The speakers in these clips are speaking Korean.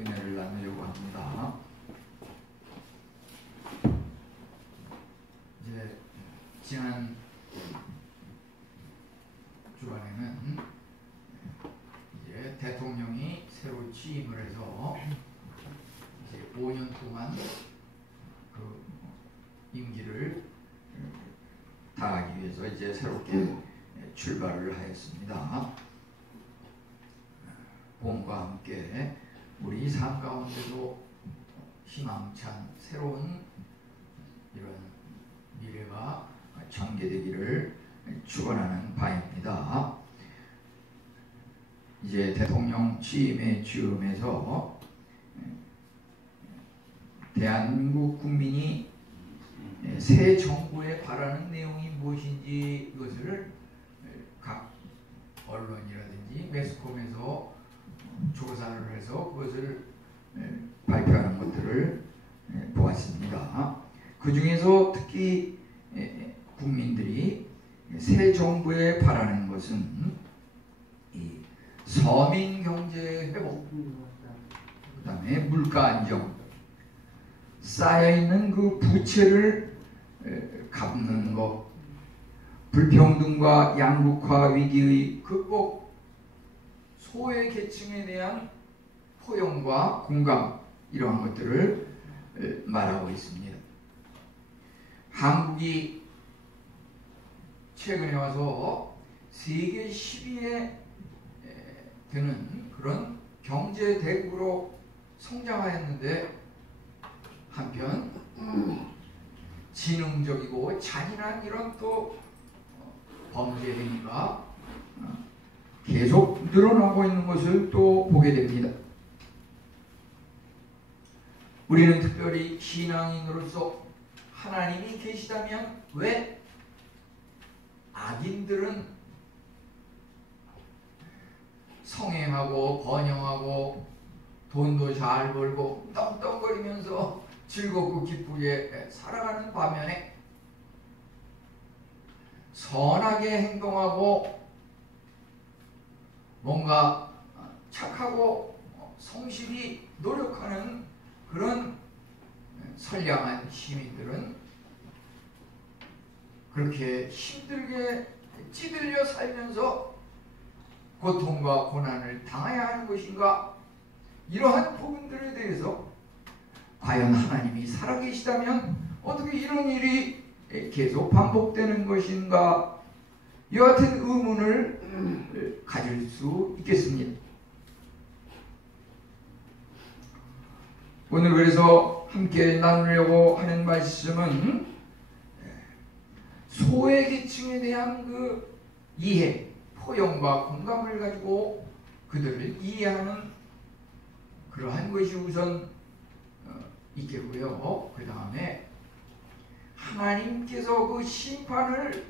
은혜를 나누려고 합니다. 이제 지난 주간에는 이제 대통령이 새로 취임을 해서 이제 5년 동안 그 임기를 다하기 위해서 이제 새롭게 출발을 하였습니다. 봄과 함께 우리 삶 가운데도 희망찬 새로운 이런 미래가 전개되기를 축원하는 바입니다. 이제 대통령 취임의 즈음에서 대한민국 국민이 새 정부에 바라는 내용이 무엇인지 이것을 각 언론이라든지 매스컴에서 조사를 해서 그것을 발표하는 것들을 보았습니다. 그 중에서 특히 국민들이 새 정부에 바라는 것은 이 서민 경제 회복, 그 다음에 물가 안정, 쌓여있는 그 부채를 갚는 것, 불평등과 양극화 위기의 극복, 소외 계층에 대한 포용과 공감, 이러한 것들을 말하고 있습니다. 한국이 최근에 와서 세계 10위에 되는 그런 경제 대국으로 성장하였는데, 한편 지능적이고 잔인한 이런 또 범죄 행위가 계속 늘어나고 있는 것을 또 보게 됩니다. 우리는 특별히 신앙인으로서 하나님이 계시다면 왜 악인들은 성행하고 번영하고 돈도 잘 벌고 떵떵거리면서 즐겁고 기쁘게 살아가는 반면에 선하게 행동하고 뭔가 착하고 성실히 노력하는 그런 선량한 시민들은 그렇게 힘들게 찌들려 살면서 고통과 고난을 당해야 하는 것인가? 이러한 부분들에 대해서 과연 하나님이 살아계시다면 어떻게 이런 일이 계속 반복되는 것인가? 이와 같은 의문을 가질 수 있겠습니다. 오늘 그래서 함께 나누려고 하는 말씀은 소외계층에 대한 그 이해, 포용과 공감을 가지고 그들을 이해하는 그러한 것이 우선 있겠고요. 그 다음에 하나님께서 그 심판을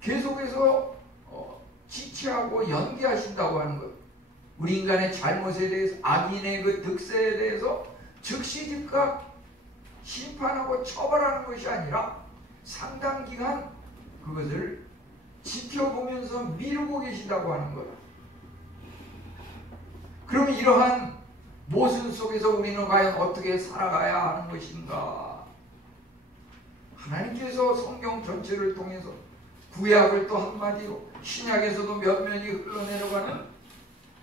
계속해서 지체하고 연기하신다고 하는 것, 우리 인간의 잘못에 대해서, 악인의 그 득세에 대해서 즉시 즉각 심판하고 처벌하는 것이 아니라 상당 기간 그것을 지켜보면서 미루고 계신다고 하는 것. 그러면 이러한 모순 속에서 우리는 과연 어떻게 살아가야 하는 것인가? 하나님께서 성경 전체를 통해서 구약을 또 한마디로 신약에서도 면면이 흘러내려가는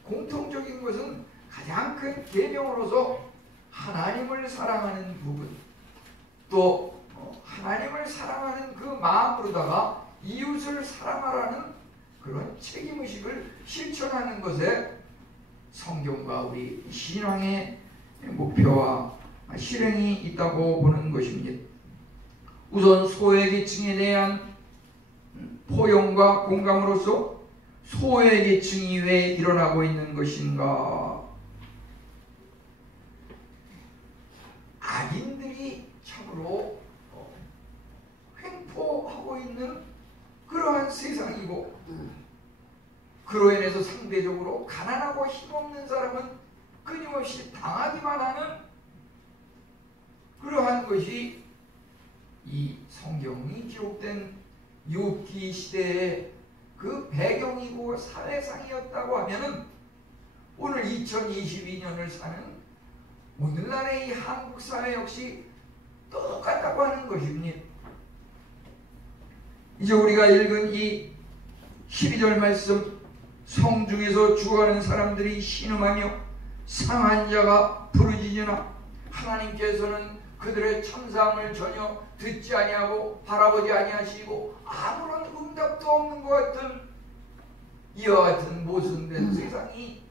공통적인 것은 가장 큰 계명으로서 하나님을 사랑하는 부분, 또 하나님을 사랑하는 그 마음으로다가 이웃을 사랑하라는 그런 책임의식을 실천하는 것에 성경과 우리 신앙의 목표와 실행이 있다고 보는 것입니다. 우선 소외계층에 대한 포용과 공감으로서 소외계층이 왜 일어나고 있는 것인가? 악인들이 참으로 횡포하고 있는 그러한 세상이고, 그로 인해서 상대적으로 가난하고 힘없는 사람은 끊임없이 당하기만 하는 그러한 것이 이 성경이 기록된 욥기 시대의 그 배경이고 사회상이었다고 하면은 오늘 2022년을 사는 오늘날의 이 한국 사회 역시 똑같다고 하는 것입니다. 이제 우리가 읽은 이 12절 말씀, 성중에서 죽어가는 사람들이 신음하며 상한 자가 부르짖으나 하나님께서는 그들의 참사함을 전혀 듣지 아니하고 바라보지 아니하시고 아무런 응답도 없는 것 같은 이와 같은 모순된 세상이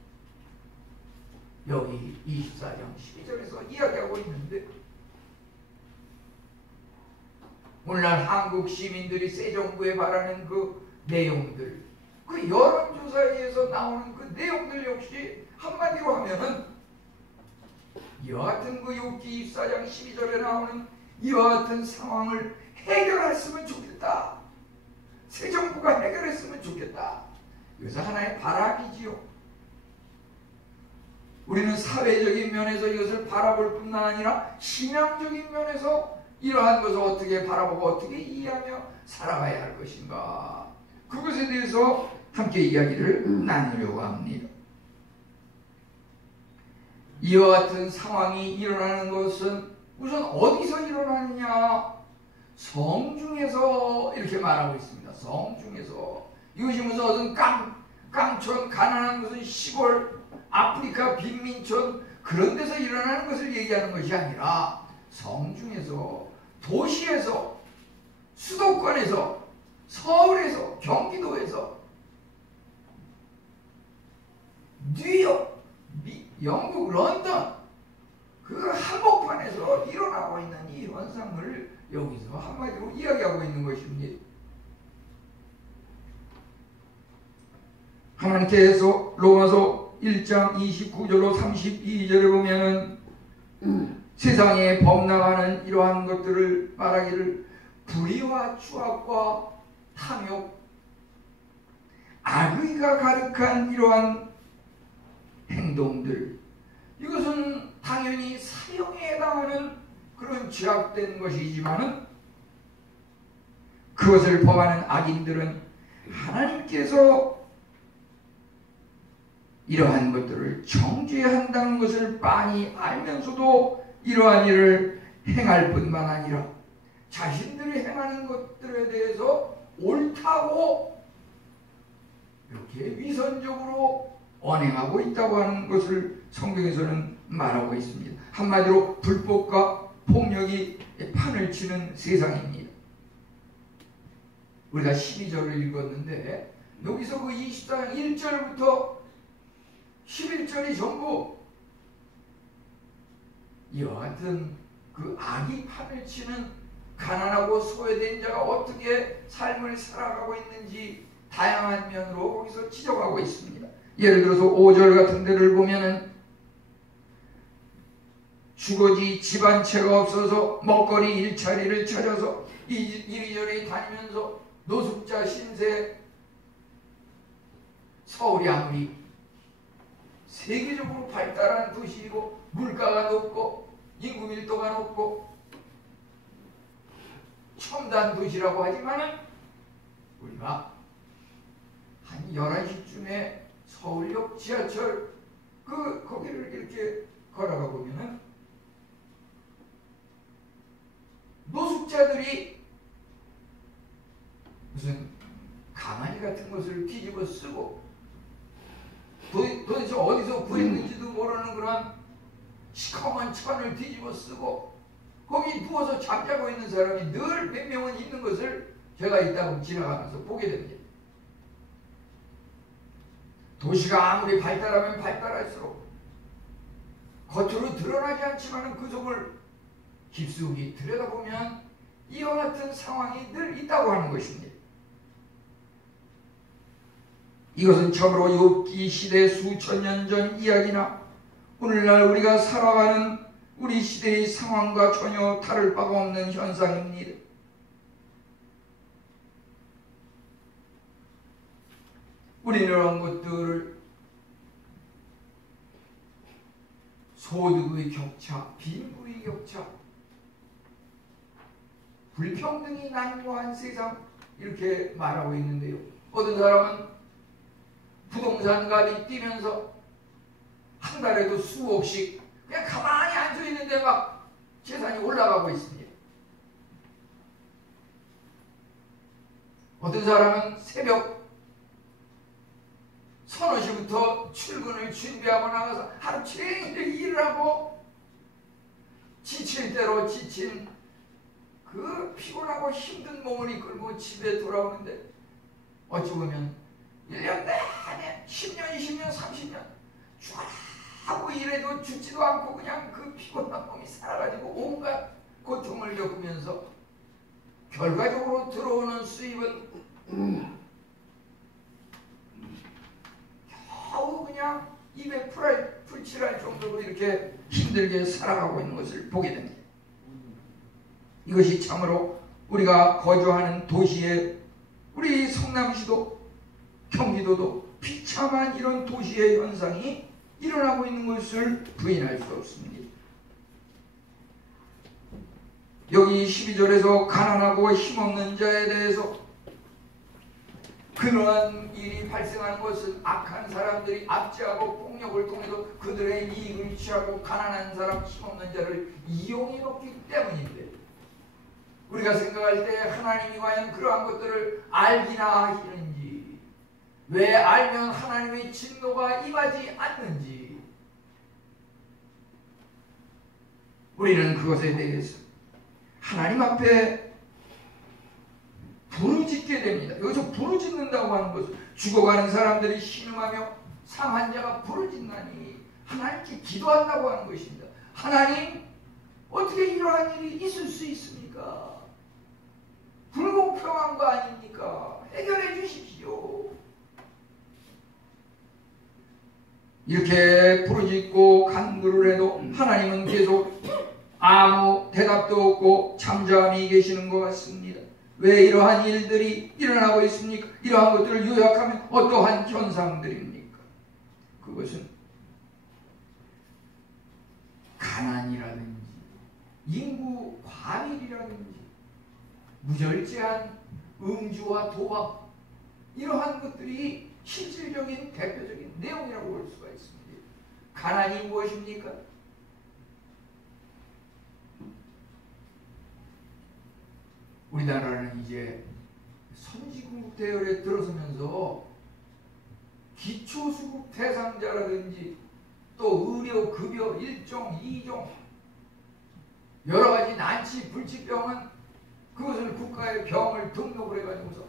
여기 24장 12절에서 이야기하고 있는데, 오늘날 한국 시민들이 새 정부에 바라는 그 내용들, 그 여론조사에서 나오는 그 내용들 역시 한마디로 하면은 이와 같은 그 욥기 24장 12절에 나오는 이와 같은 상황을 해결했으면 좋겠다. 새 정부가 해결했으면 좋겠다. 이것은 하나의 바람이지요. 우리는 사회적인 면에서 이것을 바라볼 뿐만 아니라 신앙적인 면에서 이러한 것을 어떻게 바라보고 어떻게 이해하며 살아가야 할 것인가, 그것에 대해서 함께 이야기를 나누려고 합니다. 이와 같은 상황이 일어나는 것은 우선 어디서 일어나느냐? 성중에서, 이렇게 말하고 있습니다. 성중에서. 이것이 무슨 깡촌, 가난한 무슨 시골 아프리카 빈민촌 그런 데서 일어나는 것을 얘기하는 것이 아니라 성중에서, 도시에서, 수도권에서, 서울에서, 경기도에서, 뉴욕, 영국, 런던, 그 한복판에서 일어나고 있는 이 현상을 여기서 한마디로 이야기하고 있는 것입니다. 하나님께서 로마서 1장 29절로 32절에 보면은 세상에 범람하는 이러한 것들을 말하기를 불의와 추악과 탐욕, 악의가 가득한 이러한 행동들, 이것은 당연히 사형에 해당하는 그런 죄악된 것이지만은 그것을 범하는 악인들은 하나님께서 이러한 것들을 정죄한다는 것을 빤히 알면서도 이러한 일을 행할 뿐만 아니라 자신들이 행하는 것들에 대해서 옳다고 이렇게 위선적으로 언행하고 있다고 하는 것을 성경에서는 말하고 있습니다. 한마디로 불법과 폭력이 판을 치는 세상입니다. 우리가 12절을 읽었는데 여기서 그 24장 1절부터 11절이 전부 이와 같은 그 악이 판을 치는 가난하고 소외된 자가 어떻게 삶을 살아가고 있는지 다양한 면으로 거기서 지적하고 있습니다. 예를 들어서 5절 같은 데를 보면은 주거지 집안채가 없어서 먹거리 일자리를 찾아서 이리저리 다니면서 노숙자 신세. 서울이 아무리 세계적으로 발달한 도시이고 물가가 높고 인구 밀도가 높고 첨단 도시라고 하지만 우리가 한 11시쯤에 서울역 지하철 거기를 이렇게 걸어가 보면은 노숙자들이 무슨 가마니 같은 것을 뒤집어 쓰고 도대체 어디서 구했는지도 모르는 그런 시커먼 천을 뒤집어 쓰고 거기 누워서 잠자고 있는 사람이 늘 몇 명은 있는 것을 제가 이따가 지나가면서 보게 됩니다. 도시가 아무리 발달하면 발달할수록 겉으로 드러나지 않지만 그 속을 깊숙이 들여다보면 이와 같은 상황이 늘 있다고 하는 것입니다. 이것은 참으로 욥기 시대 수천 년 전 이야기나 오늘날 우리가 살아가는 우리 시대의 상황과 전혀 다를 바가 없는 현상입니다. 우리는 이런 것들을 소득의 격차, 빈부의 격차, 불평등이 난무한 세상 이렇게 말하고 있는데요. 어떤 사람은 부동산 값이 뛰면서 한 달에도 수억씩 그냥 가만히 앉아 있는데 막 재산이 올라가고 있습니다. 어떤 사람은 새벽 서너 시부터 출근을 준비하고 나가서 하루 종일 일을 하고 지칠 대로 지친 그 피곤하고 힘든 몸을 이끌고 집에 돌아오는데 어찌 보면 1년 내내 10년, 20년, 30년 쭉 하고 일해도 죽지도 않고 그냥 그 피곤한 몸이 살아가지고 온갖 고통을 겪으면서 결과적으로 들어오는 수입은 겨우 그냥 입에 풀칠할 정도로 이렇게 힘들게 살아가고 있는 것을 보게 됩니다. 이것이 참으로 우리가 거주하는 도시의 우리 성남시도 경기도도 비참한 이런 도시의 현상이 일어나고 있는 것을 부인할 수 없습니다. 여기 12절에서 가난하고 힘없는 자에 대해서 그러한 일이 발생하는 것은 악한 사람들이 압제하고 폭력을 통해서 그들의 이익을 취하고 가난한 사람, 힘없는 자를 이용해 먹기 때문인데 우리가 생각할 때 하나님이 과연 그러한 것들을 알기나 하시는지, 왜 알면 하나님의 진노가 임하지 않는지, 우리는 그것에 대해서 하나님 앞에 부르짖게 됩니다. 여기서 부르짖는다고 하는 것은 죽어가는 사람들이 신음하며 상한 자가 부르짖나니 하나님께 기도한다고 하는 것입니다. 하나님, 어떻게 이러한 일이 있을 수 있습니까? 불공평한 거 아닙니까? 해결해 주십시오. 이렇게 부르짖고 간구를 해도 하나님은 계속 아무 대답도 없고 잠잠히 계시는 것 같습니다. 왜 이러한 일들이 일어나고 있습니까? 이러한 것들을 요약하면 어떠한 현상들입니까? 그것은 가난이라든지 인구 과밀이라든지 무절제한 음주와 도박, 이러한 것들이 실질적인 대표적인 내용이라고 볼 수가 있습니다. 가난이 무엇입니까? 우리나라는 이제 선진국 대열에 들어서면서 기초수급 대상자라든지 또 의료급여 1종, 2종 여러 가지 난치, 불치병은 그것을 국가의 병을 등록을 해가지고서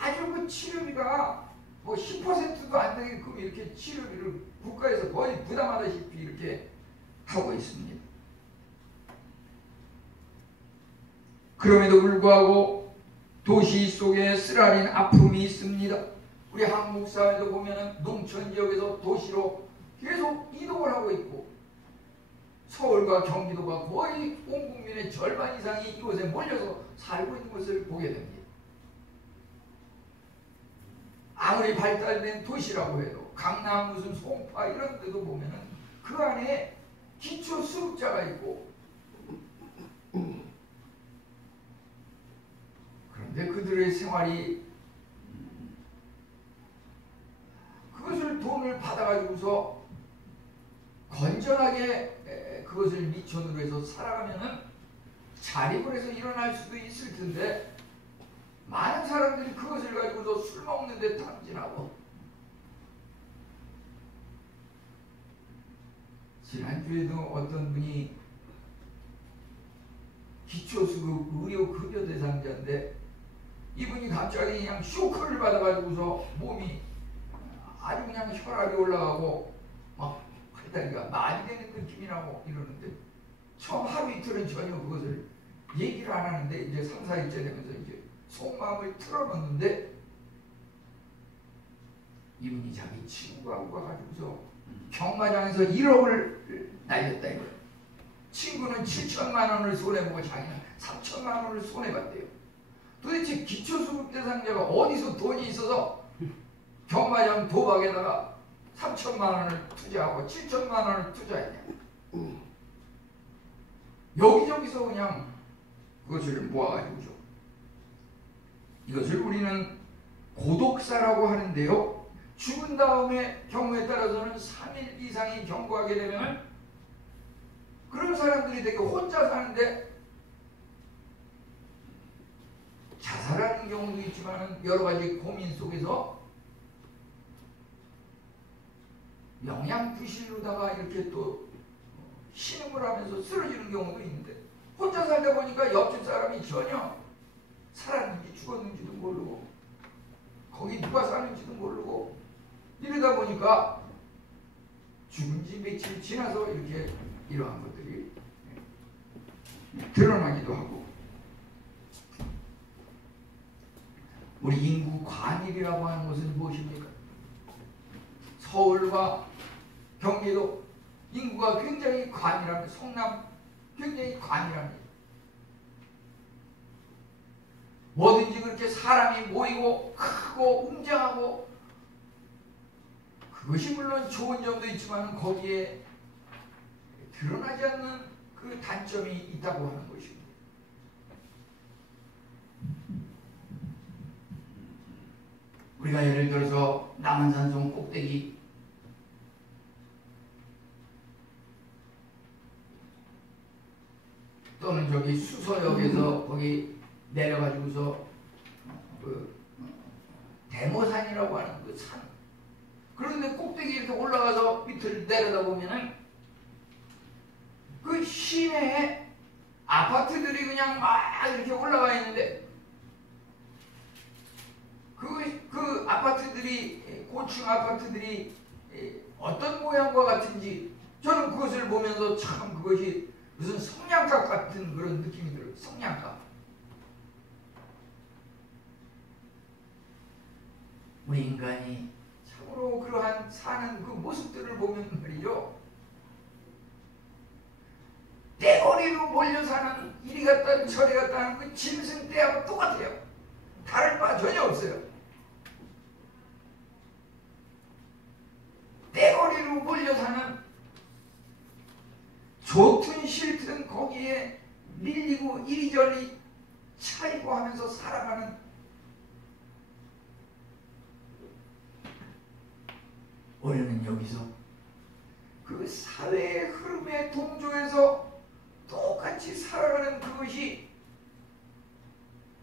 아주 그 치료비가 뭐 10%도 안 되게끔 이렇게 치료비를 국가에서 거의 부담하다시피 이렇게 하고 있습니다. 그럼에도 불구하고 도시 속에 쓰라린 아픔이 있습니다. 우리 한국 사회도 보면은 농촌 지역에서 도시로 계속 이동을 하고 있고 서울과 경기도가 거의 온 국민의 절반 이상이 이곳에 몰려서 살고 있는 것을 보게 됩니다. 아무리 발달된 도시라고 해도 강남 무슨 송파 이런 데도 보면은 그 안에 기초 수급자가 있고 그런데 그들의 생활이 그것을 돈을 받아가지고서 건전하게 그것을 미천으로 해서 살아가면은 자립을 해서 일어날 수도 있을 텐데 많은 사람들이 그것을 가지고서 술 먹는 데 탐진하고 지난주에도 어떤 분이 기초수급 의료급여 대상자인데 이분이 갑자기 그냥 쇼크를 받아가지고서 몸이 아주 그냥 혈압이 올라가고 막 팔다리가 말이 되는 느낌이 나고 이러는데 처음 하루 이틀은 전혀 그것을 얘기를 안 하는데 이제 3, 4일째 되면서 이제 속마음을 털어놓는데 이분이 자기 친구하고 가가지고서 경마장에서 1억을 날렸다 이거예요. 친구는 7천만 원을 손해보고 자기는 3천만 원을 손해봤대요. 도대체 기초수급 대상자가 어디서 돈이 있어서 경마장 도박에다가 3천만 원을 투자하고 7천만 원을 투자했냐. 여기저기서 그냥 그것을 모아가지고죠. 이것을 우리는 고독사라고 하는데요. 죽은 다음에 경우에 따라서는 3일 이상이 경과하게 되면 그런 사람들이 되게 혼자 사는데 자살하는 경우도 있지만 여러 가지 고민 속에서 영양부실로다가 이렇게 또 신음을 하면서 쓰러지는 경우도 있는데 혼자 살다 보니까 옆집 사람이 전혀 살았는지 죽었는지도 모르고 거기 누가 사는지도 모르고 이러다 보니까 죽은 지 며칠 지나서 이렇게 이러한 것들이 드러나기도 하고 우리 인구 과밀이라고 하는 것은 무엇입니까? 서울과 경기도 인구가 굉장히 과밀합니다. 성남 굉장히 과밀합니다. 뭐든지 그렇게 사람이 모이고 크고 웅장하고 그것이 물론 좋은 점도 있지만 거기에 드러나지 않는 그 단점이 있다고 하는 것입니다. 우리가 예를 들어서 남한산성 꼭대기 또는 저기 수서역에서 거기 내려가지고서 그 대모산이라고 하는 그 산 그런데 꼭대기 이렇게 올라가서 밑을 내려다보면은 그 시내에 아파트들이 그냥 막 이렇게 올라가 있는데 그 아파트들이 고층 아파트들이 어떤 모양과 같은지 저는 그것을 보면서 참 그것이 무슨 성냥갑 같은 그런 느낌이 들어요. 성냥갑. 우리 인간이 참으로 그러한 사는 그 모습들을 보면 말이죠. 떼거리로 몰려 사는 이리 갔다 저리 갔다 하는 그 짐승 떼하고 똑같아요. 다를 바 전혀 없어요. 떼거리로 몰려 사는 좋든 싫든 거기에 밀리고 이리저리 차이고 하면서 살아가는 우리는 여기서 그 사회의 흐름에 동조해서 똑같이 살아가는 그것이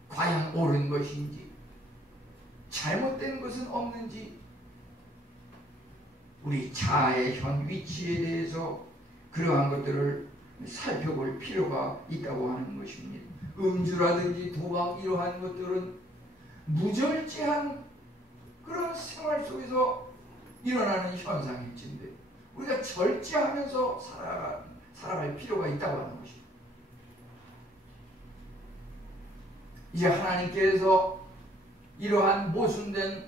과연 옳은 것인지 잘못된 것은 없는지 우리 자아의 현 위치에 대해서 그러한 것들을 살펴볼 필요가 있다고 하는 것입니다. 음주라든지 도박 이러한 것들은 무절제한 그런 생활 속에서 일어나는 현상일진데 우리가 절제하면서 살아갈 필요가 있다고 하는 것입니다. 이제 하나님께서 이러한 모순된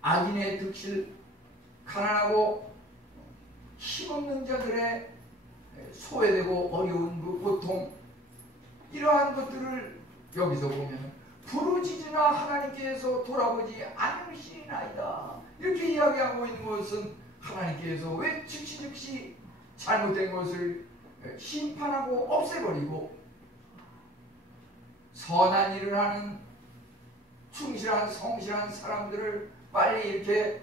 악인의 득실, 가난하고 힘없는 자들의 소외되고 어려운 그 고통 이러한 것들을 여기서 보면 부르짖으나 하나님께서 돌아보지 않으시나이다 이렇게 이야기하고 있는 것은 하나님께서 왜 즉시 잘못된 것을 심판하고 없애버리고 선한 일을 하는 충실한 성실한 사람들을 빨리 이렇게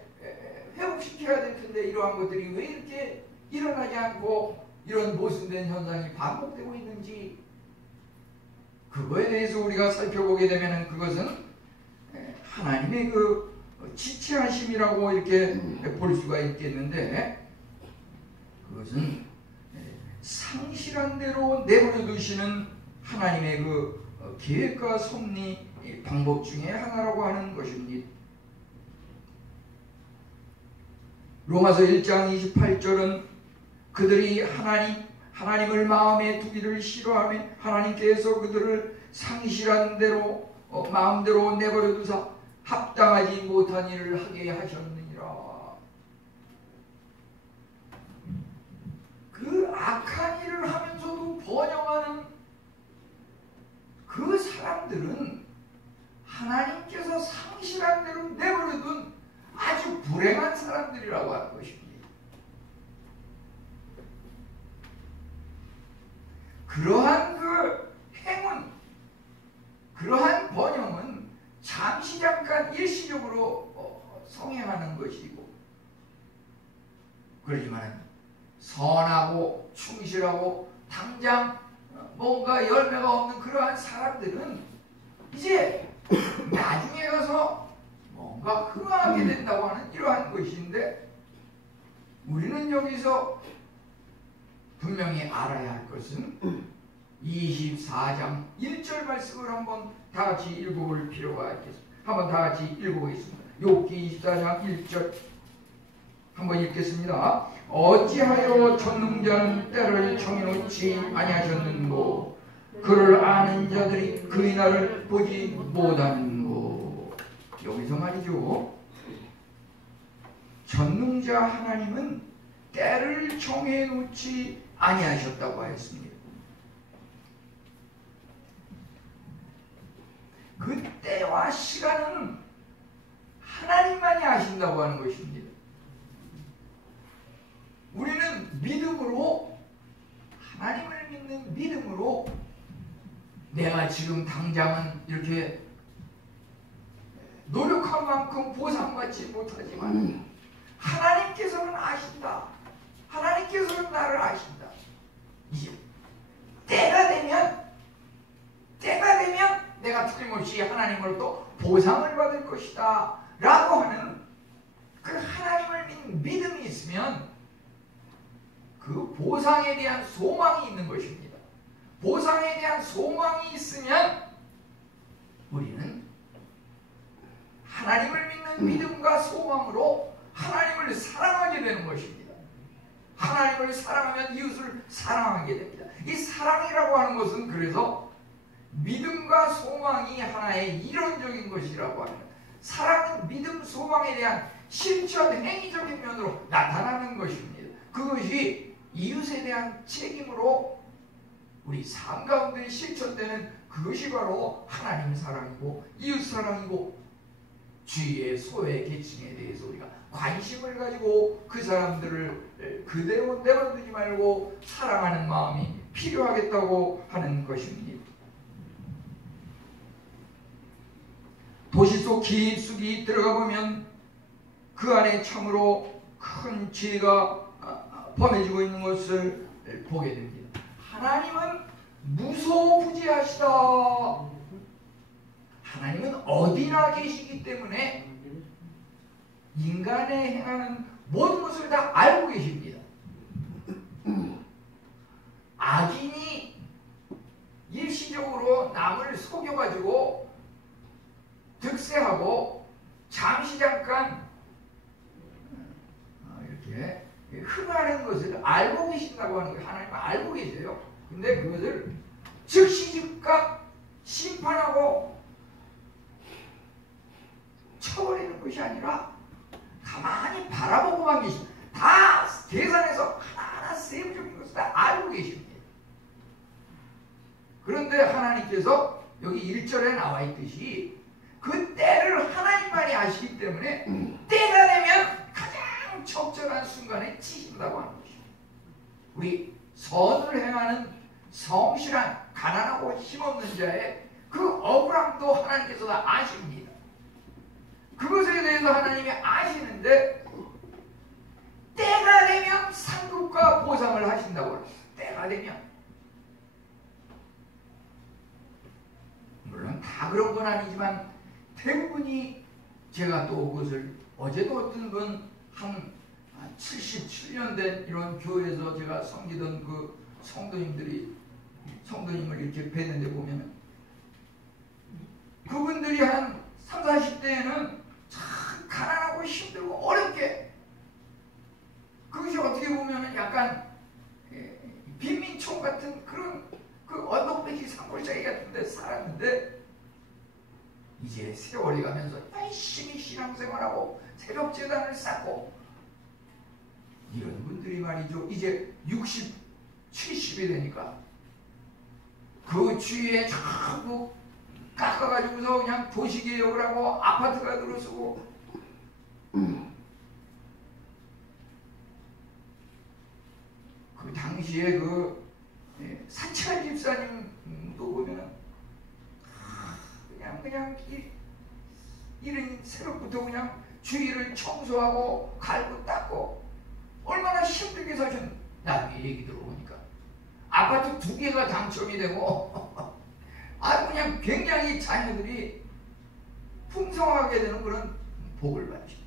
회복시켜야 될 텐데 이러한 것들이 왜 이렇게 일어나지 않고 이런 모순된 현상이 반복되고 있는지 그거에 대해서 우리가 살펴보게 되면 그것은 하나님의 그 지체하심이라고 이렇게 볼 수가 있겠는데 그것은 상실한 대로 내버려 두시는 하나님의 그 계획과 섭리 방법 중에 하나라고 하는 것입니다. 로마서 1장 28절은 그들이 하나님을 마음에 두기를 싫어하며 하나님께서 그들을 상실한 대로 마음대로 내버려 두사 합당하지 못한 일을 하게 하셨느니라. 그 악한 일을 하면서도 번영하는 그 사람들은 하나님께서 상실한 대로 내버려 둔 아주 불행한 사람들이라고 하는 것입니다. 그러한 그 행운, 그러한 번영은 잠시 잠깐 일시적으로 성행하는 것이고, 그러지만 선하고 충실하고 당장 뭔가 열매가 없는 그러한 사람들은 이제 나중에 가서 뭔가 흥하게 된다고 하는 이러한 것인데, 우리는 여기서 분명히 알아야 할 것은 24장 1절 말씀을 한번 다 같이 읽어볼 필요가 있겠습니다. 한번 다 같이 읽어보겠습니다. 욥기 24장 1절 한번 읽겠습니다. 어찌하여 전능자는 때를 정해놓지 아니하셨는고, 그를 아는 자들이 그의 날을 보지 못하는고. 여기서 말이죠, 전능자 하나님은 때를 정해놓지 아니하셨다고 하였습니다. 그 때와 시간은 하나님만이 아신다고 하는 것입니다. 우리는 믿음으로, 하나님을 믿는 믿음으로 내가 지금 당장은 이렇게 노력한 만큼 보상받지 못하지만 하나님께서는 아신다. 하나님께서는 나를 아신다. 이제 때가 되면 내가 틀림없이 하나님으로부터 보상을 받을 것이다 라고 하는 그 하나님을 믿는 믿음이 있으면 그 보상에 대한 소망이 있는 것입니다. 보상에 대한 소망이 있으면 우리는 하나님을 믿는 믿음과 소망으로 하나님을 사랑하게 되는 것입니다. 하나님을 사랑하면 이웃을 사랑하게 됩니다. 이 사랑이라고 하는 것은 그래서 믿음과 소망이 하나의 이론적인 것이라고 하는, 사랑은 믿음, 소망에 대한 실천, 행위적인 면으로 나타나는 것입니다. 그것이 이웃에 대한 책임으로 우리 삶 가운데 실천되는 그것이 바로 하나님 사랑이고 이웃 사랑이고, 주위의 소외 계층에 대해서 우리가 관심을 가지고 그 사람들을 그대로 내버려두지 말고 사랑하는 마음이 필요하겠다고 하는 것입니다. 도시 속 깊숙이 들어가 보면 그 안에 참으로 큰 죄가 범해지고 있는 것을 보게 됩니다. 하나님은 무소부지하시다. 하나님은 어디나 계시기 때문에 인간의 행하는 모든 것을 다 알고 계십니다. 악인이 일시적으로 남을 속여가지고 득세하고 잠시 잠깐 이렇게 흥하는 것을 알고 계신다고 하는 거예요. 하나님은 알고 계세요. 근데 그것을 즉시 즉각 심판하고 쳐버리는 것이 아니라 가만히 바라보고만 계십니다. 다 계산해서 하나하나 세부적인 것을 다 알고 계십니다. 그런데 하나님께서 여기 1절에 나와 있듯이 그 때를 하나님만이 아시기 때문에 때가 되면 가장 적절한 순간에 치신다고 하는 것입니다. 우리 선을 행하는 성실한 가난하고 힘없는 자의 그 억울함도 하나님께서 다 아십니다. 그것에 대해서 하나님이 아시는데 때가 되면 상급과 보상을 하신다고 그랬어요. 때가 되면. 물론 다 그런 건 아니지만 대부분이, 제가 또 그것을 어제도 어떤 분 한 77년 된 이런 교회에서 제가 섬기던 그 성도님을 이렇게 뵀는데 보면 그분들이 한 30, 40대에는 참 가난하고 힘들고 어렵게, 그것이 어떻게 보면 약간 빈민촌 같은 그런 그 언덕배기 산골짜기 같은 데 살았는데 이제 세월이 가면서 열심히 신앙생활하고 새벽재단을 쌓고 이런 분들이 말이죠, 이제 60, 70이 되니까 그 주위에 전부 깎아가지고서 그냥 도시개혁을 하고 아파트가 들어서고, 그 당시에 그 사찰 집사님도 보면 그냥 이른 새벽부터 그냥 주위를 청소하고 갈고 닦고 얼마나 힘들게 사셨는지 나중에 얘기 들어보니까 아파트 2개가 당첨이 되고 아주 그냥 굉장히 자녀들이 풍성하게 되는 그런 복을 받으십니다.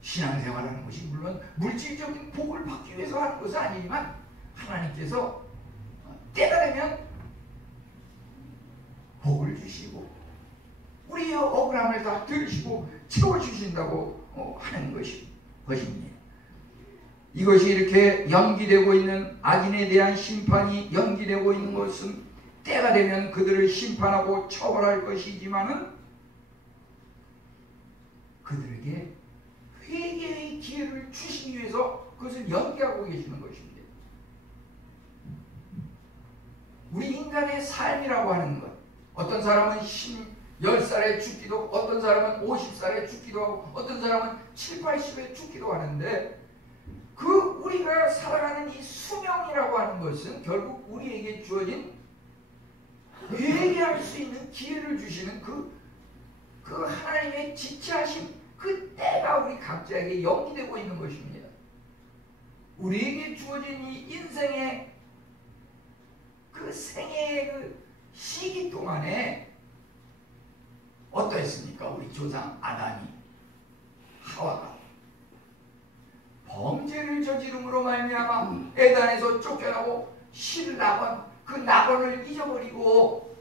신앙생활하는 것이 물론 물질적인 복을 받기 위해서 하는 것은 아니지만 하나님께서 때가 되면 복을 주시고 우리의 억울함을 다 들으시고 채워주신다고 하는 것입니다. 이것이 이렇게 연기되고 있는 악인에 대한 심판이 연기되고 있는 것은 때가 되면 그들을 심판하고 처벌할 것이지만은 그들에게 회개의 기회를 주시기 위해서 그것을 연기하고 계시는 것입니다. 우리 인간의 삶이라고 하는 것, 어떤 사람은 10살에 죽기도 하고 어떤 사람은 50살에 죽기도 하고 어떤 사람은 7, 80에 죽기도 하는데 그 우리가 살아가는 이 수명이라고 하는 것은 결국 우리에게 주어진 회개할 수 있는 기회를 주시는 그 하나님의 지체하심 그 때가 우리 각자에게 연기되고 있는 것입니다. 우리에게 주어진 이 인생의 그 생애의 그 시기 동안에 어떠했습니까? 우리 조상 아담이 하와가 범죄를 저지름으로 말미암아 에덴에서 쫓겨나고 실나건 그 낙원을 잊어버리고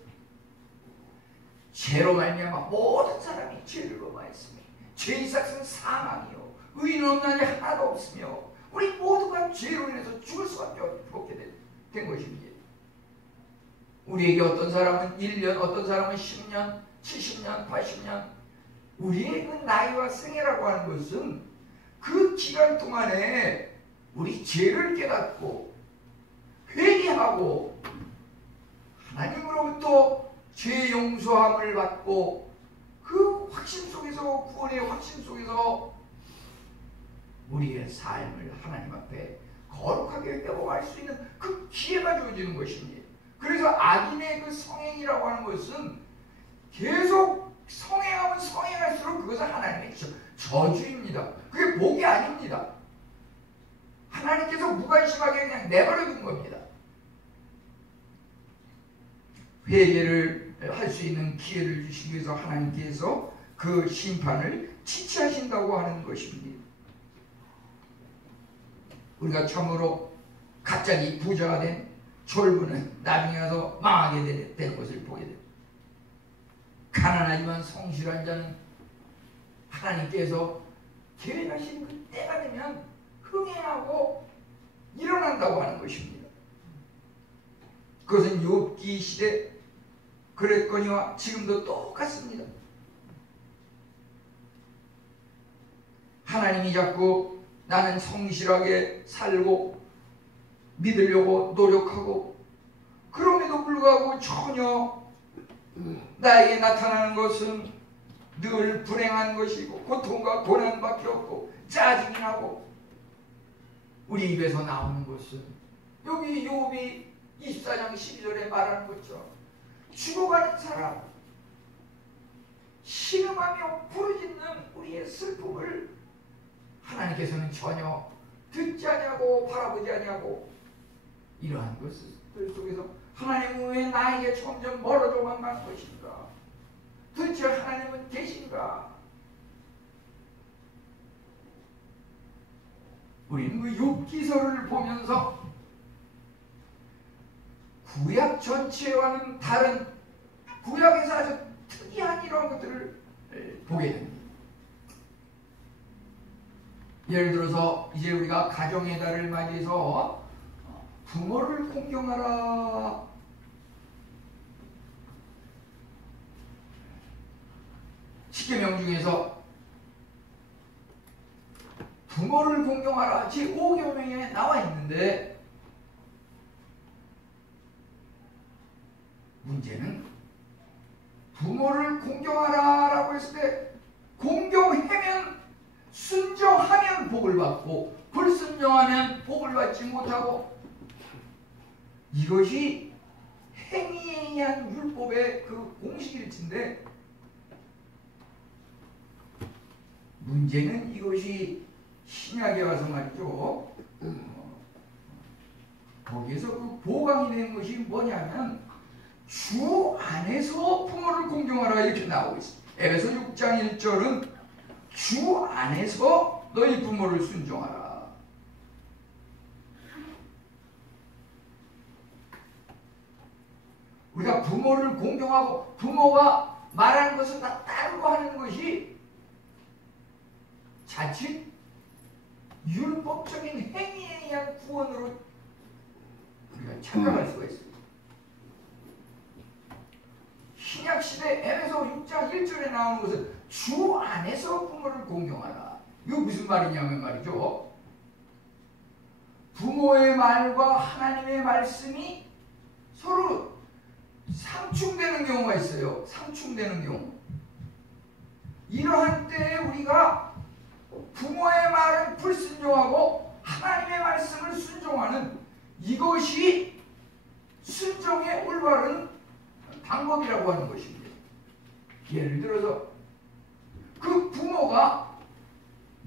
죄로 말미암아 모든 사람이 죄를 범하였으니 죄의 삭은 사망이요 의인 없는 자 하나도 없으며 우리 모두가 죄로 인해서 죽을 수밖에 없게 된 것입니다. 우리에게 어떤 사람은 1년, 어떤 사람은 10년, 70년, 80년 우리의 그 나이와 생애라고 하는 것은 그 기간 동안에 우리 죄를 깨닫고 회개하고 하나님으로부터 죄 용서함을 받고 그 확신 속에서 구원의 확신 속에서 우리의 삶을 하나님 앞에 거룩하게 회복할 수 있는 그 기회가 주어지는 것입니다. 그래서 악인의 그 성행이라고 하는 것은 계속 성행하면 성행할수록 그것은 하나님의 저주입니다. 그게 복이 아닙니다. 하나님께서 무관심하게 그냥 내버려 둔 겁니다. 회개를 할 수 있는 기회를 주시기 위해서 하나님께서 그 심판을 지체하신다고 하는 것입니다. 우리가 참으로 갑자기 부자가 된 졸부는 나중에 가서 망하게 되는 것을 보게 됩니다. 가난하지만 성실한 자는 하나님께서 계획하신 그 때가 되면 흥행하고 일어난다고 하는 것입니다. 그것은 욥기 시대 그랬거니와 지금도 똑같습니다. 하나님이 자꾸 나는 성실하게 살고 믿으려고 노력하고 그럼에도 불구하고 전혀 나에게 나타나는 것은 늘 불행한 것이고 고통과 고난밖에 없고 짜증이 나고 우리 입에서 나오는 것은 여기 욥이 24장 12절에 말하는 것처럼 죽어가는 사람 신음하며 부르짖는 우리의 슬픔을 하나님께서는 전혀 듣지 아니하고 바라보지 아니하고 이러한 것들 속에서 하나님은 왜 나에게 점점 멀어져만 가는 것인가? 도대체 하나님은 계신가? 우리는 그 욥기서를 보면서 구약 전체와는 다른 구약에서 아주 특이한 이런 것들을 보게 됩니다. 예를 들어서 이제 우리가 가정의 달을 맞이해서 부모를 공경하라. 십계명 중에서 부모를 공경하라 제5계명에 나와 있는데 문제는 부모를 공경하라 라고 했을 때 공경하면 순종하면 복을 받고 불순종하면 복을 받지 못하고 이것이 행위에 의한 율법의 그 공식일진데, 문제는 이것이 신약에 와서 말이죠. 거기에서 그 보강이 된 것이 뭐냐면 주 안에서 부모를 공경하라 이렇게 나오고 있어요. 에베소 6장 1절은 주 안에서 너희 부모를 순종하라. 우리가 부모를 공경하고 부모가 말하는 것을 다 따르고 하는 것이 자칫 율법적인 행위에 의한 구원으로 우리가 착각할 수가 있습니다. 신약시대 에베소 6장 1절에 나오는 것은 주 안에서 부모를 공경하라. 이거 무슨 말이냐면 말이죠. 부모의 말과 하나님의 말씀이 서로 상충되는 경우가 있어요. 상충되는 경우. 이러한 때에 우리가 부모의 말은 불순종하고 하나님의 말씀을 순종하는 이것이 순종의 올바른 방법이라고 하는 것입니다. 예를 들어서 그 부모가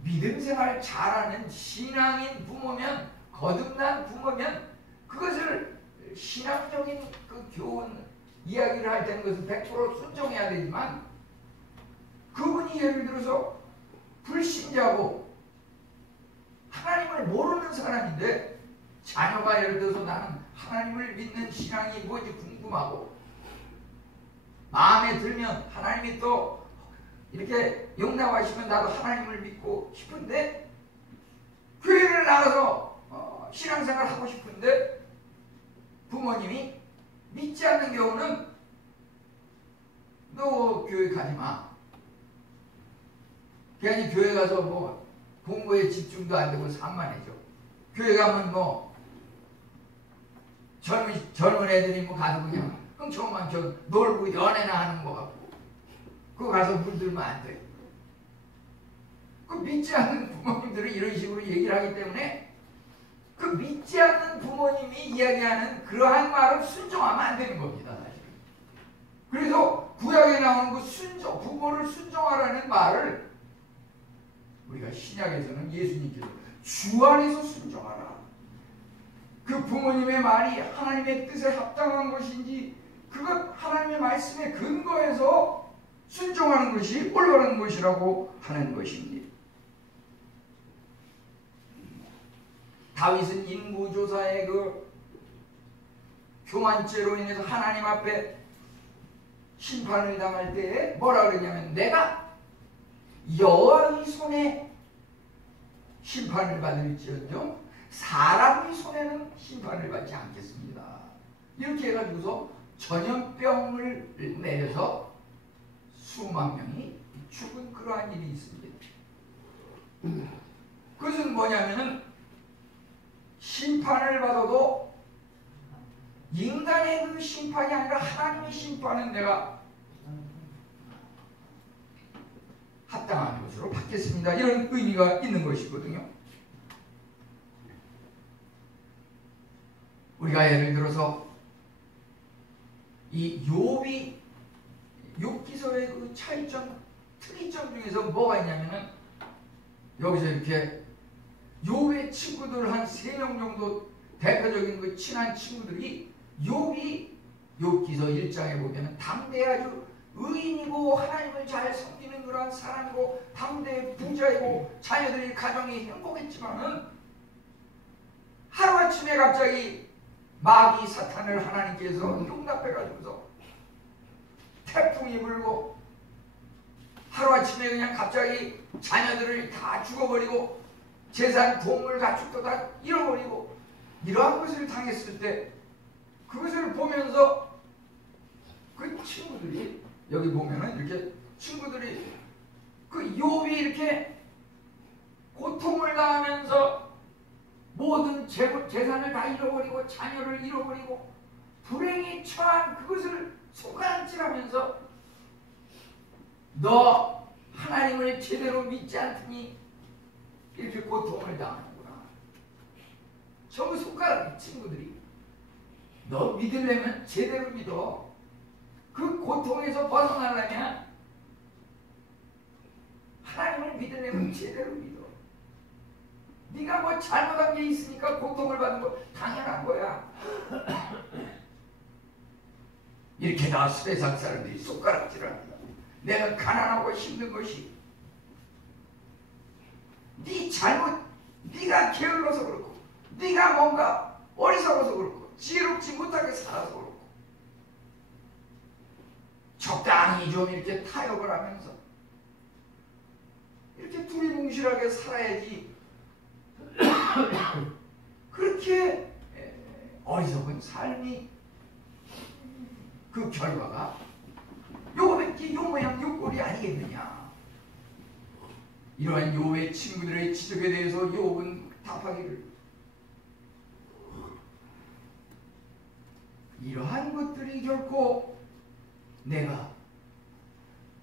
믿음 생활 잘하는 신앙인 부모면, 거듭난 부모면 그것을 신앙적인 그 교훈 이야기를 할 때는 그것은 100% 순종해야 되지만, 그분이 예를 들어서 불신자고 하나님을 모르는 사람인데 자녀가 예를 들어서 나는 하나님을 믿는 신앙이 뭔지 궁금하고 마음에 들면 하나님이 또 이렇게 용납하시면 나도 하나님을 믿고 싶은데 교회를 나가서 신앙생활 하고 싶은데 부모님이 믿지 않는 경우는 너 교회 가지 마. 괜히 교회 가서 뭐 공부에 집중도 안 되고 산만해져. 교회 가면 뭐 젊은 애들이 뭐 가서 그냥 흥청만 놀고 연애나 하는 거 같고 그거 가서 물들면 안 돼. 그 믿지 않는 부모님들은 이런 식으로 얘기를 하기 때문에 그 믿지 않는 부모님이 이야기하는 그러한 말을 순종하면 안 되는 겁니다. 사실. 그래서 구약에 나오는 그 순종, 부모를 순종하라는 말을 우리가 신약에서는 예수님께서 주 안에서 순종하라. 그 부모님의 말이 하나님의 뜻에 합당한 것인지 그것 하나님의 말씀에 근거해서 순종하는 것이 올바른 것이라고 하는 것입니다. 다윗은 인구조사의 그 교만죄로 인해서 하나님 앞에 심판을 당할 때에 뭐라 그러냐면 내가 여호와의 손에 심판을 받을지언정 사람의 손에는 심판을 받지 않겠습니다. 이렇게 해가지고서 전염병을 내려서 수만 명이 죽은 그러한 일이 있습니다. 그것은 뭐냐면은 심판을 받아도 인간의 그 심판이 아니라 하나님의 심판은 내가 합당한 것으로 받겠습니다. 이런 의미가 있는 것이거든요. 우리가 예를 들어서 이 욥기서의 그 차이점, 특이점 중에서 뭐가 있냐면은 여기서 이렇게 욥의 친구들 한 3명 정도 대표적인 그 친한 친구들이 욥이 욥기서 1장에 보면은 당대에 아주 의인이고 하나님을 잘 섬기는 그런 사람이고 당대의 부자이고 자녀들이 가정이 행복했지만은 하루아침에 갑자기 마귀 사탄을 하나님께서 용납해가지고서 태풍이 불고 하루아침에 그냥 갑자기 자녀들을 다 죽어버리고 재산, 동물, 가축도 다 잃어버리고 이러한 것을 당했을 때 그것을 보면서 그 친구들이 여기 보면은 이렇게 친구들이 그 욥이 이렇게 고통을 당하면서 모든 재산을 다 잃어버리고 자녀를 잃어버리고 불행에 처한 그것을 손가락질하면서 너 하나님을 제대로 믿지 않더니 이렇게 고통을 당하는구나. 전부 손가락 친구들이 너 믿으려면 제대로 믿어. 그 고통에서 벗어나려면 하나님을 믿으려면 제대로 믿어. 네가 뭐 잘못한 게 있으니까 고통을 받는 거 당연한 거야. 이렇게 다 세상 사람들이 손가락질합니다. 내가 가난하고 힘든 것이 네 잘못, 네가 게을러서 그렇고, 네가 뭔가 어리석어서 그렇고, 지혜롭지 못하게 살아서 그렇고, 적당히 좀 이렇게 타협을 하면서 이렇게 두리뭉실하게 살아야지. 그렇게 어리석은 삶이 그 결과가 요거밖에 요 모양 요 꼴이 아니겠느냐. 이러한 욥의 친구들의 지적에 대해서 욥은 답하기를, 이러한 것들이 결코 내가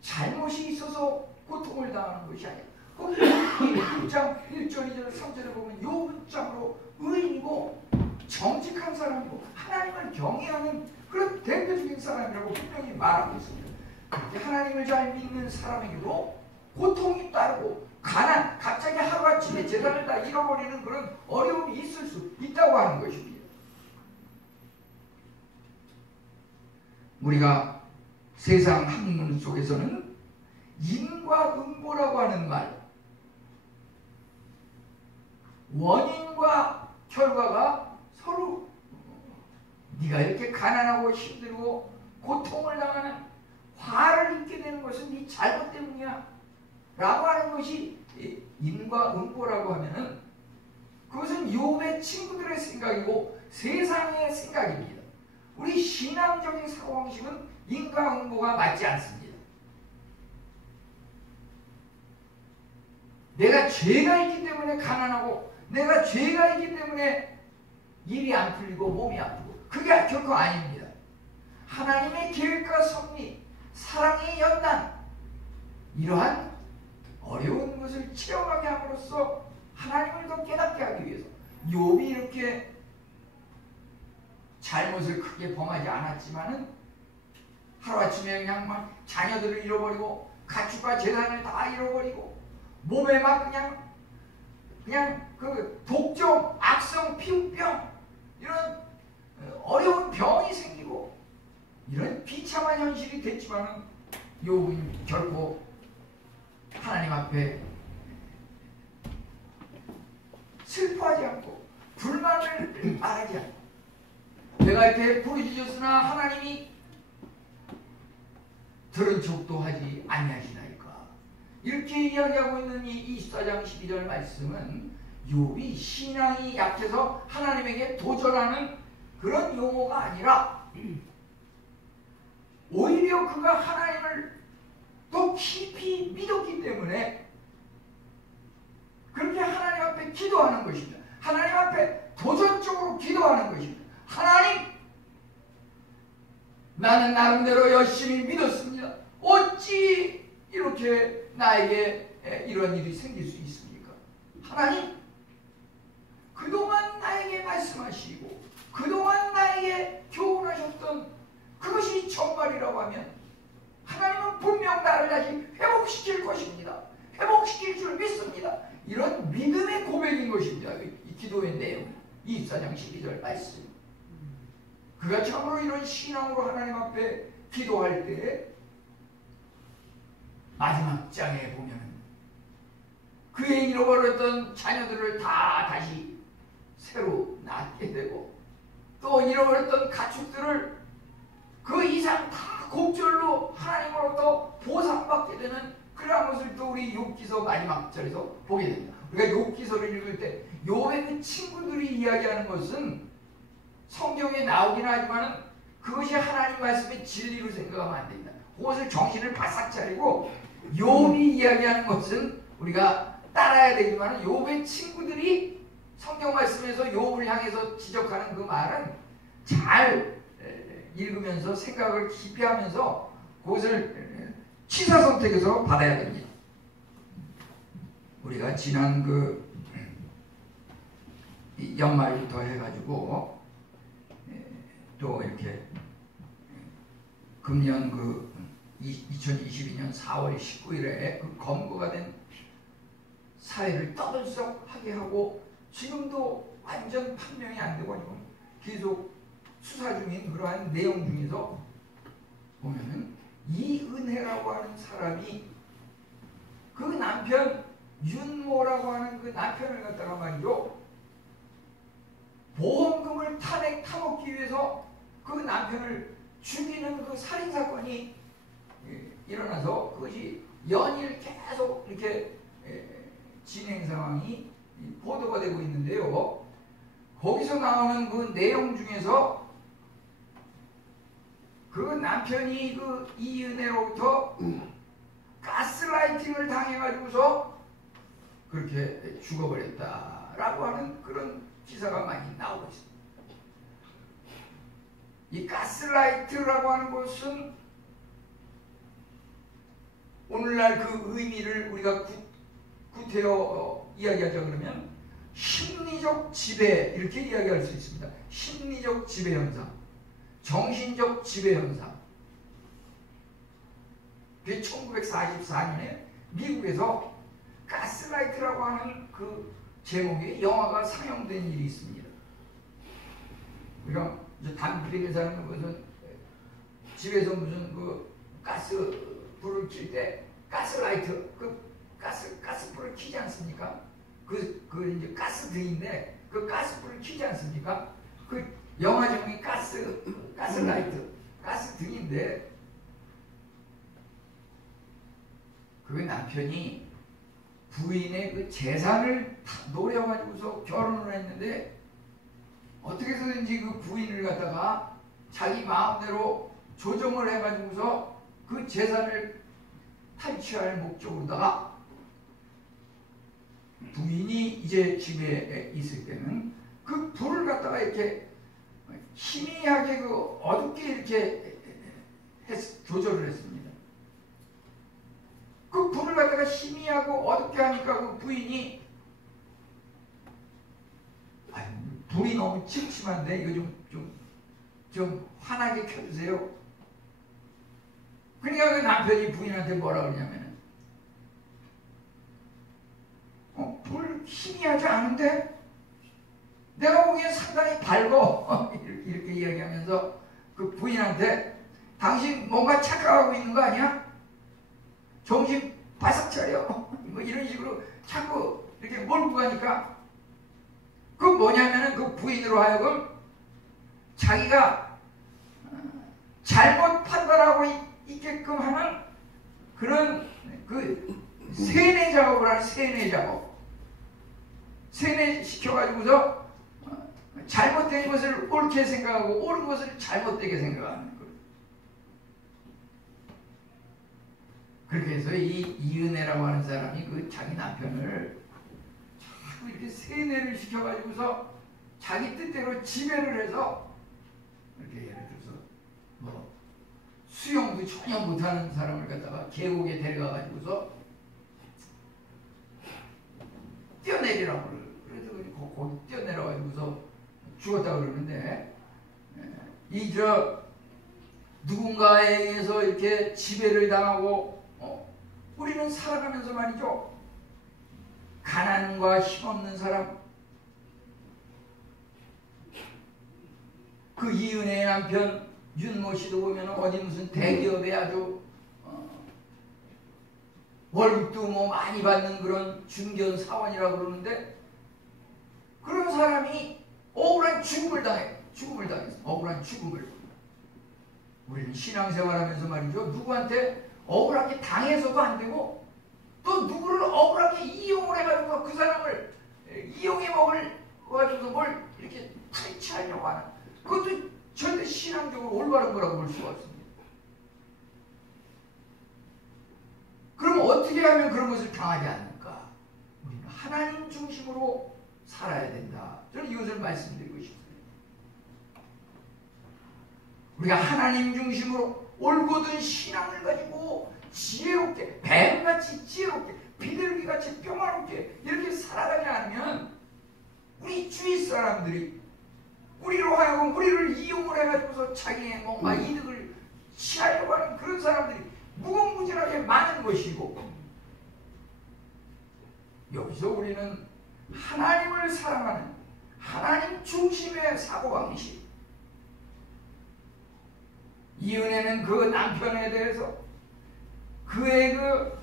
잘못이 있어서 고통을 당하는 것이 아니야. 거기 1장 1절 2절 3절에 보면 욥은 참으로 의인이고 정직한 사람이고 하나님을 경외하는 그런 대표적인 사람이라고 분명히 말하고 있습니다. 그렇게 하나님을 잘 믿는 사람에게도 고통이 따르고 가난, 갑자기 하루아침에 재산을 다 잃어버리는 그런 어려움이 있을 수 있다고 하는 것입니다. 우리가 세상 학문 속에서는 인과 응보라고 하는 말, 원인과 결과가 서로, 네가 이렇게 가난하고 힘들고 고통을 당하는, 화를 입게 되는 것은 네 잘못 때문이야 라고 하는 것이 인과 응보라고 하면은, 그것은 욥의 친구들의 생각이고 세상의 생각입니다. 우리 신앙적인 사고방식은 인과 응보가 맞지 않습니다. 내가 죄가 있기 때문에 가난하고, 내가 죄가 있기 때문에 일이 안 풀리고 몸이 아프고, 그게 결코 아닙니다. 하나님의 계획과 섭리, 사랑의 연단, 이러한 어려운 것을 체험하게 함으로써 하나님을 더 깨닫게 하기 위해서 욥이 이렇게 잘못을 크게 범하지 않았지만은 하루아침에 그냥 막 자녀들을 잃어버리고 가축과 재산을 다 잃어버리고 몸에 막 그냥 그 독점, 악성 피부병, 이런 어려운 병이 생기고 이런 비참한 현실이 됐지만은 욥은 결코 하나님 앞에 슬퍼하지 않고 불만을 말하지 않고, 내가 이렇게 부르짖었으나 하나님이 들은 척도 하지 아니하시나이까, 이렇게 이야기하고 있는 이 24장 12절 말씀은 욥이 신앙이 약해서 하나님에게 도전하는 그런 용어가 아니라 오히려 그가 하나님을 더 깊이 믿었기 때문에 그렇게 하나님 앞에 기도하는 것입니다. 하나님 앞에 도전적으로 기도하는 것입니다. 하나님, 나는 나름대로 열심히 믿었습니다. 어찌 이렇게 나에게 이런 일이 생길 수 있습니까? 하나님, 그동안 나에게 말씀하시고 그동안 나에게 교훈하셨던 그것이 정말이라고 하면 하나님은 분명 나를 다시 회복시킬 것입니다. 회복시킬 줄 믿습니다. 이런 믿음의 고백인 것입니다. 이 기도의 내용, 24장 12절 말씀. 그가 참으로 이런 신앙으로 하나님 앞에 기도할 때 마지막 장에 보면 그의 잃어버렸던 자녀들을 다 다시 새로 낳게 되고, 또 잃어버렸던 가축들을 그 이상 다 곡절로 하나님으로부터 보상받게 되는 그러한 것을 또 우리 욥기서 마지막 절에서 보게 됩니다. 우리가 욥기서를 읽을 때 욥의 그 친구들이 이야기하는 것은 성경에 나오긴 하지만 그것이 하나님 말씀의 진리로 생각하면 안 됩니다. 그것을 정신을 바싹 차리고 욥이 이야기하는 것은 우리가 따라야 되지만, 욥의 친구들이 성경 말씀에서 욥을 향해서 지적하는 그 말은 잘 읽으면서 생각을 깊이 하면서 그것을 취사선택해서 받아야 됩니다. 우리가 지난 그 연말부터 해가지고 또 이렇게 금년 2022년 4월 19일에 그 검거가 된 사회를 떠들썩하게 하고 지금도 완전 판명이 안 되고 계속 수사 중인 그러한 내용 중에서 보면은 이은혜라고 하는 사람이 그 남편 윤모라고 하는 그 남편을 갖다가 말이죠, 보험금을 타먹기 위해서 그 남편을 죽이는 그 살인사건이 일어나서 그것이 연일 계속 이렇게 진행 상황이 보도가 되고 있는데요. 거기서 나오는 그 내용 중에서 그 남편이 그 이은혜로부터 가스라이팅을 당해가지고서 그렇게 죽어버렸다라고 하는 그런 기사가 많이 나오고 있습니다. 이 가스라이트라고 하는 것은 오늘날 그 의미를 우리가 구태여 이야기하자 그러면 심리적 지배, 이렇게 이야기할 수 있습니다. 심리적 지배 현상, 정신적 지배 현상. 그게 1944년에 미국에서 가스라이트라고 하는 그 제목의 영화가 상영된 일이 있습니다. 우리가 담비리에 사는 것은 집에서 무슨 그 가스 불을 킬 때 가스라이트, 가스불을 켜지 않습니까? 그 이제 가스등인데 그 가스불을 켜지 않습니까? 그 영화 제목이 가스라이트, 가스등인데 그 남편이 부인의 그 재산을 노려가지고서 결혼을 했는데 어떻게 해서든지 그 부인을 갖다가 자기 마음대로 조정을 해가지고서 그 재산을 탈취할 목적으로다가 부인이 이제 집에 있을 때는 그 불을 갖다가 이렇게 희미하게 그 어둡게 이렇게 조절을 했습니다. 그 불을 갖다가 희미하고 어둡게 하니까 그 부인이 불이 너무 침침한데 이거 좀 환하게 켜주세요. 그러니까 그 남편이 부인한테 뭐라 그러냐면은 불 희미하지 않은데 내가 보기엔 상당히 밝어 이렇게 이야기하면서 그 부인한테 당신 뭔가 착각하고 있는 거 아니야? 정신 바싹 차려 뭐 이런 식으로 자꾸 이렇게 몰고 가니까 그 뭐냐면은 그 부인으로 하여금 자기가 잘못 판단하고 있게끔 하는 그런 그 세뇌 작업을 하는 세뇌 작업, 세뇌시켜가지고서 잘못된 것을 옳게 생각하고 옳은 것을 잘못되게 생각하는 거예요. 그렇게 해서 이 이은혜라고 하는 사람이 그 자기 남편을 자꾸 이렇게 세뇌를 시켜가지고서 자기 뜻대로 지배를 해서 이렇게 예를 들어서 뭐 수영도 전혀 못하는 사람을 갖다가 계곡에 데려가가지고서 뛰어내리라고 그래서 거기 뛰어내려가지고서 죽었다고 그러는데 누군가에 의해서 이렇게 지배를 당하고 우리는 살아가면서 말이죠. 가난과 힘없는 사람, 그 이은혜의 남편 윤모 씨도 보면 어디 무슨 대기업에 아주 월급도 뭐 많이 받는 그런 중견 사원이라고 그러는데 그런 사람이 억울한 죽음을 당했어. 억울한 죽음을. 우리는 신앙생활하면서 말이죠. 누구한테 억울하게 당해서도 안 되고 또 누구를 억울하게 이용을 해가지고 그 사람을 이용해 먹어가지고 뭘 이렇게 탈취하려고 하는 그것도 절대 신앙적으로 올바른 거라고 볼 수가 없습니다. 그럼 어떻게 하면 그런 것을 당하지 않을까? 우리는 하나님 중심으로 살아야 된다. 저는 이것을 말씀드리고 싶습니다. 우리가 하나님 중심으로 올곧은 신앙을 가지고 지혜롭게, 뱀같이 지혜롭게, 비둘기같이 평화롭게 이렇게 살아가지 않으면 우리 주위 사람들이 우리로 하여금 우리를 이용을 해가지고 여기서 우리는 하나님을 사랑하는 하나님 중심의 사고방식, 이 은혜는 그 남편에 대해서 그의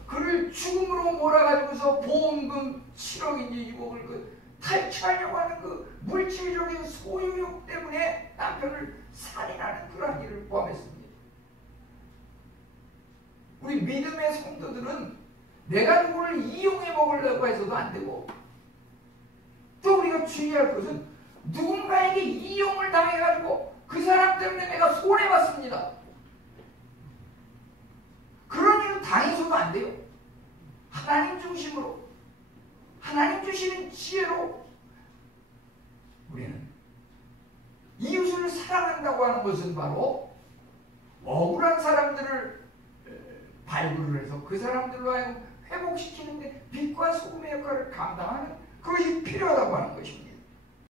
그를 죽음으로 몰아가지고서 보험금 7억인지 6억을 탈취하려고 하는 그 물질적인 소유욕 때문에 남편을 살인하는 그런 일을 포함했습니다. 우리 믿음의 성도들은 내가 누구를 이용해 먹으려고 해서도 안 되고, 또 우리가 주의할 것은 누군가에게 이용을 당해가지고 그 사람 때문에 내가 손해봤습니다, 그런 일을 당해서도 안 돼요. 하나님 중심으로, 하나님 주시는 지혜로 우리는 이웃을 사랑한다고 하는 것은 바로 억울한 사람들을 발굴을 해서 그 사람들로 하여금 회복시키는데 빛과 소금의 역할을 감당하는, 그것이 필요하다고 하는 것입니다.